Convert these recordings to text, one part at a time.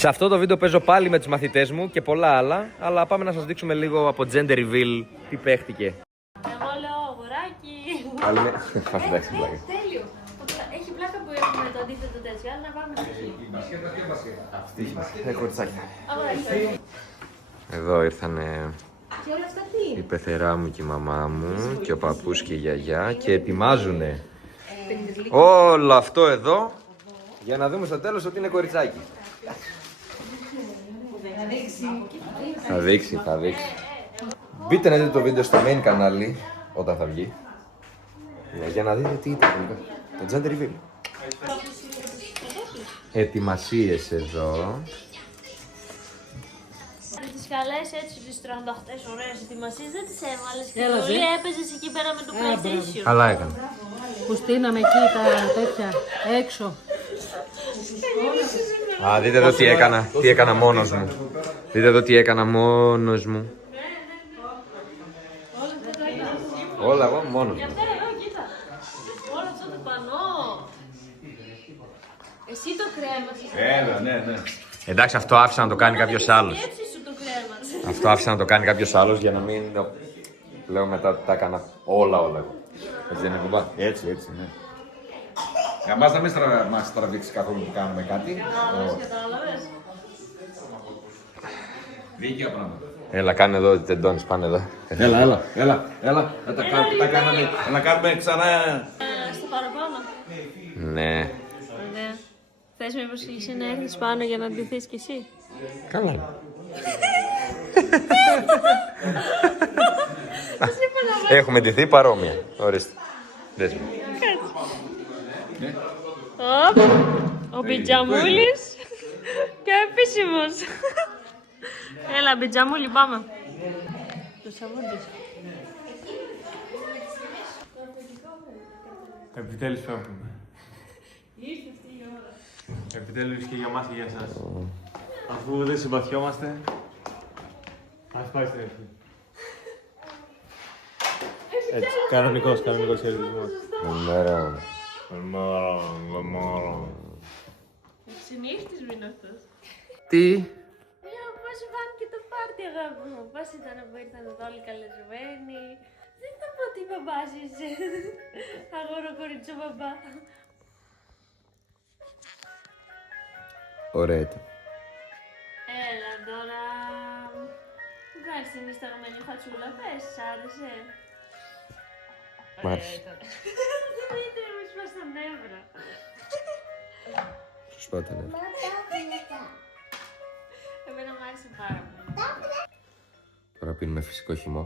Σε αυτό το βίντεο παίζω πάλι με τους μαθητές μου και πολλά άλλα, αλλά πάμε να σας δείξουμε λίγο από gender reveal τι παίχτηκε. Εγώ λέω αγοράκι. Άλλη με... Εντάξει, πλάκα. Τέλειο. Έχει πλάκα που έχουμε το αντίθετο τέτοιο, αλλά να πάμε στη Κοριτσάκι. αγοράκι. Εδώ ήρθανε Και όλα αυτά τι? η πεθερά μου και η μαμά μου και ο παππούς και η γιαγιά και ετοιμάζουνε όλο αυτό εδώ για να δούμε στο τέλος ότι είναι κοριτσάκι. Θα δείξει. Μπείτε να δείτε το βίντεο στο main κανάλι όταν θα βγει για να δείτε τι ήταν το gender reveal. Ετοιμασίες εδώ. Τις καλές έτσι τις 38 ωραίες ετοιμασίες δεν τις έβαλες και πολύ έπαιζες εκεί πέρα με το PlayStation. Καλά έκανε. Που στείναμε εκεί τα τέτοια έξω. Α, δείτε εδώ τι έκανα μόνος μου. Δείτε εδώ τι έκανα μόνος μου. Όλα εγώ μόνος μου. Αυτά εδώ κοίτα. Όλο αυτό το πανό. Εσύ το κρέμασες. Ναι. Εντάξει, αυτό άφησα να το κάνει κάποιος άλλος. Έτσι σου το κρέμασες. Αυτό άφησα να το κάνει κάποιος άλλος για να μην λέω μετά ότι τα έκανα όλα. Έτσι δεν είναι κουμπά. Έτσι, ναι. Για μας να μην μας τραβήξει καθόλου που κάνουμε κάτι. Κατάλαβες. Δίκαια πράγματα. Έλα, κάνε εδώ ότι τεντώνεις, πάνε εδώ. Έλα. Να κάνουμε ξανά. Στο παραπάνω. Ναι, Ωραία. Θες μήπως εσύ να έρθεις πάνω για να ντυθείς κι εσύ? καλά είναι. Έχουμε ντυθεί παρόμοια. Ορίστε. Δες μου. Οπ, ο πιτζαμούλης και ο επίσημος. Έλα, πιτζαμούλη, πάμε. Το σαβούντες. Επιτέλους φεύγουμε. Επιτέλους και για μας και για εσάς. Αφού δεν συμπαθιόμαστε, ας πάει στην αρχή. Έτσι, κανονικός χαιρετισμός. Καλημέρα. Συνήθις είναι αυτός. Τι? Πώς φάνηκε το πάρτι, αγάπη μου. Πώς ήταν που ήρθαν εδώ όλοι καλεσμένοι. Δεν θα πω τι μπαμπάς είσαι. Αγόρο κοριτσό μπαμπά. Ωραία ήταν. Έλα τώρα. Που κάνεις την ισταγμένη φατσούλα, πες, σ' άρεσε? Μ' άρεσε. Δείτε μου σπάς τα νεύρα. Σου σπάτε, ναι. Εμένα μου άρεσε πάρα πολύ. Τώρα πίνουμε φυσικό χυμό.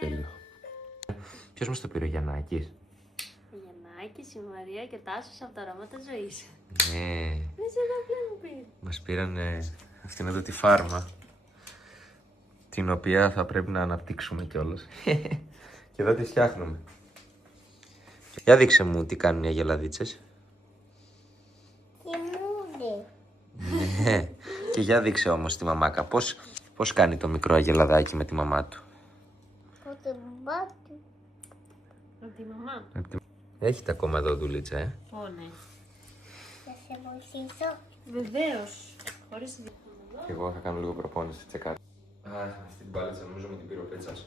Τέλειο. Ποιος μας το πήρε, ο Γιαννάκης? Η Γιαννάκης, η Μαρία και ο Τάσος από τα αρώματα ζωής. Ναι. Δεν σε εδώ πλέον μου πήρε. Μας πήραν αυτήν εδώ τη φάρμα, την οποία θα πρέπει να αναπτύξουμε κιόλας. Και εδώ τη φτιάχνουμε. Για δείξε μου τι κάνουν οι αγελαδίτσες. Ναι. Και για δείξε όμως τη μαμάκα. Πώς κάνει το μικρό αγελαδάκι με τη μαμά του. Από τη μαμά. Έχετε ακόμα εδώ δουλίτσα, Ναι. Θα σε βοηθήσω. Βεβαίως. Χωρίς Και εγώ θα κάνω λίγο προπόνηση, τσεκάρι. Αυτή την μπάλιτσα νομίζω με την πήρε ο Πέτσας.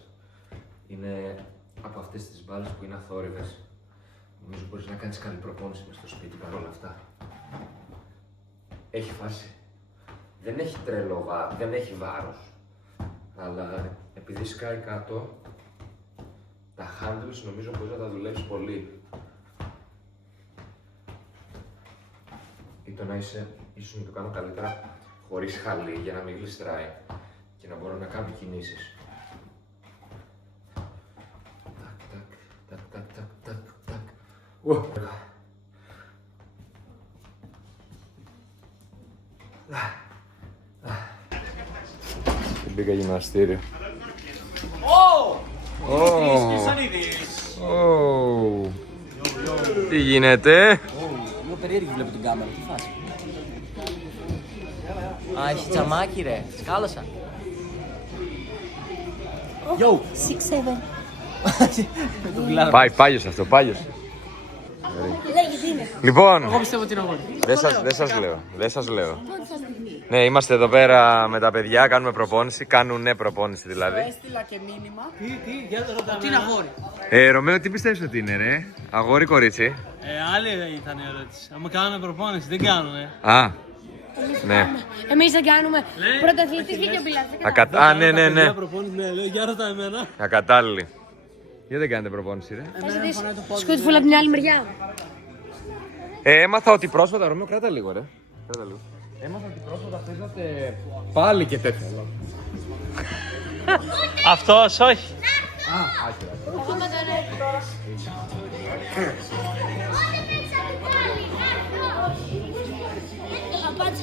Είναι από αυτές τις μπάλες που είναι αθόρυβες. Νομίζω μπορείς να κάνεις καλή προπόνηση μες στο σπίτι παρόλα αυτά. Έχει φάση. Δεν έχει τρελό δεν έχει βάρος. Αλλά επειδή σκάει κάτω, τα handles νομίζω μπορείς να τα δουλεύεις πολύ. Ή το να ίσως να το κάνω καλύτερα χωρίς χαλί για να μην γλιστράει και να μπορώ να κάνω κινήσεις. Τακ. Και μπήκα γυμναστήριο. Τι γίνεται? Λίγο περίεργη βλέπω την κάμερα, τι φάση. Α, έχει τσαμάκι ρε, σκάλωσα. Yo! 6-7. Πάει, πάγιος αυτό, πάγιος. Λοιπόν, Εγώ πιστεύω ότι είναι αγόρι. δεν σας λέω. Ναι, είμαστε εδώ πέρα με τα παιδιά, κάνουμε προπόνηση, κάνουνε προπόνηση δηλαδή. Έστειλα και μήνυμα. Τι είναι αγόρι. Ρωμαίο, τι πιστεύεις ότι είναι ρε, αγόρι κορίτσι? Άλλη ήταν η ερώτηση. Αν κάνουμε προπόνηση, δεν κάνουμε. Α, ναι. Εμείς δεν κάνουμε πρωταθλητής βιντεοπιλάτης. Α, ναι. Προπόνηση, ναι, λέω, για ρώτα εμένα. Ακατάλληλοι. Γιατί δεν κάνετε προπόνηση ρε? Σκούτ από την άλλη μεριά. Έμαθα ότι πρόσφατα, Ρωμαίο, κράτα λίγο ρε. Έμαθα ότι πρόσφατα παίζατε πάλι και τέτοια. Αυτός, όχι.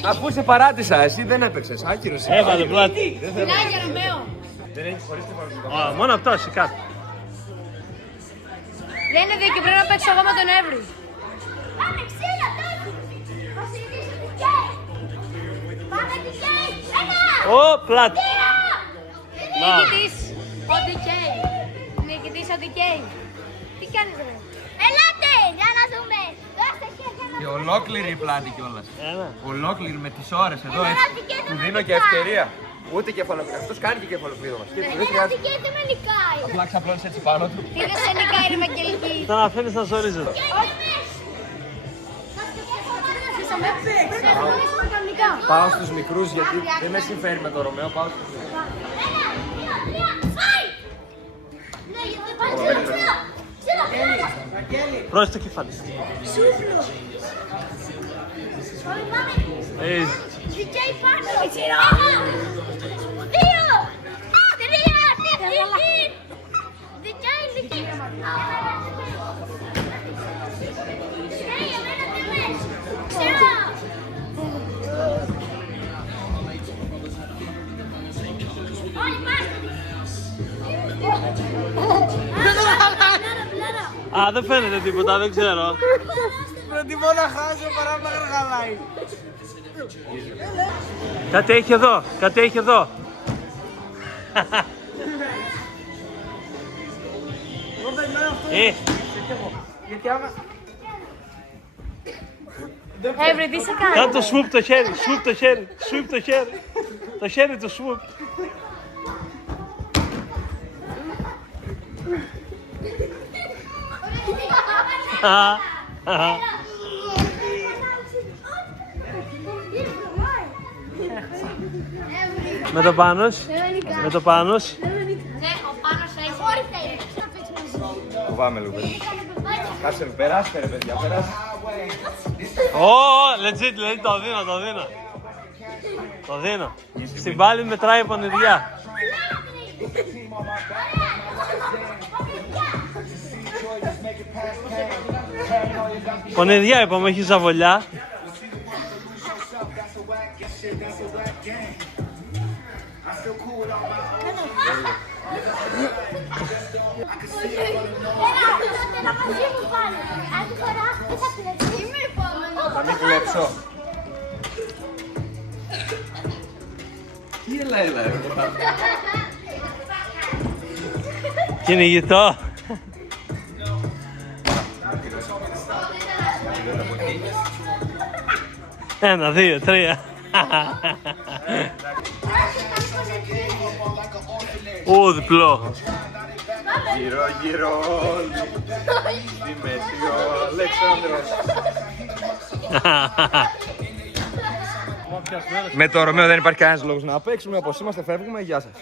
Αφού σε παράτησα, εσύ δεν έπαιξες, άκυρος. Έβαλε πλάτη. Φιλάκια Ρωμαίο. Μόνο αυτός, κάτω. Δεν είναι δύο και πρέπει να παίξω εγώ με τον Εύρη. Πάμε ξύλα τότε. Βασιλής ο Δικαίη. Πάμε Δικαίη. Ένα. Ω, πλάτη. Νικητής ο Δικαίη. Νικητής ο Δικαίη. Τι κάνεις ρε? Ελάτε για να δούμε. Δώστε χέρια να Και ολόκληρη η πλάτη κιόλας. Ολόκληρη με τις ώρες εδώ δούμε. έτσι. Του δίνω και ευκαιρία. Ούτε κεφαλοπλήρωμα. Αυτός κάνει και κεφαλοπλήρωμα. Δεν χρειάζεται. Και δεν με νικάει. Απλά ξαπλώνεις έτσι πάνω του. Τι δεν σε νικάει ρε Μακελική. Τον αφήνεις να ζορίζεται. Πρέπει να συμφωνήσουμε κανονικά. Πάω στους μικρούς γιατί δεν με συμφέρει με το Ρωμαίο. Πάω στους μικρούς. Ένα, δύο, τρία. Φάει. Ναι, γιατί πάει ξύλα. Ξύλα. Πρόσεχε το κεφάλι. Σούφλο. Πάμε. Δικαίη πάνω. Ξύλα. Δύο. Τρία. Δικαίη. Α, δεν φαίνεται τίποτα, δεν ξέρω. Προτιμώ να χάσω παρά να γαργαλάει. Κάτι έχει εδώ, κάτι έχει εδώ. Εύρη, τι σε κάνει? Κάνε το σουπ το χέρι, σουπ το χέρι, σουπ το χέρι. Το χέρι του σουπ. Με το Πάνος, με το Πάνος. Ναι, ο Πάνος έχει. Φοβάμαι λίγο. Κάψε, περάστε ρε παιδιά, περάστε. Legit, το δίνω, το δίνω. Το δίνω. Στην πάλη μετράει η πονηριά. Πονηριά είπαμε, έχει ζαβολιά. Θα μην κλέψω. Τι έλα, ρε. Κυνηγητό. Ένα, δύο, τρία. Ω, διπλό. Γύρω όλοι. Στη μέση ο Αλέξανδρος. Με το Ρωμαίο δεν υπάρχει κανένας λόγος να παίξουμε. Όπως είμαστε φεύγουμε. Γεια σας.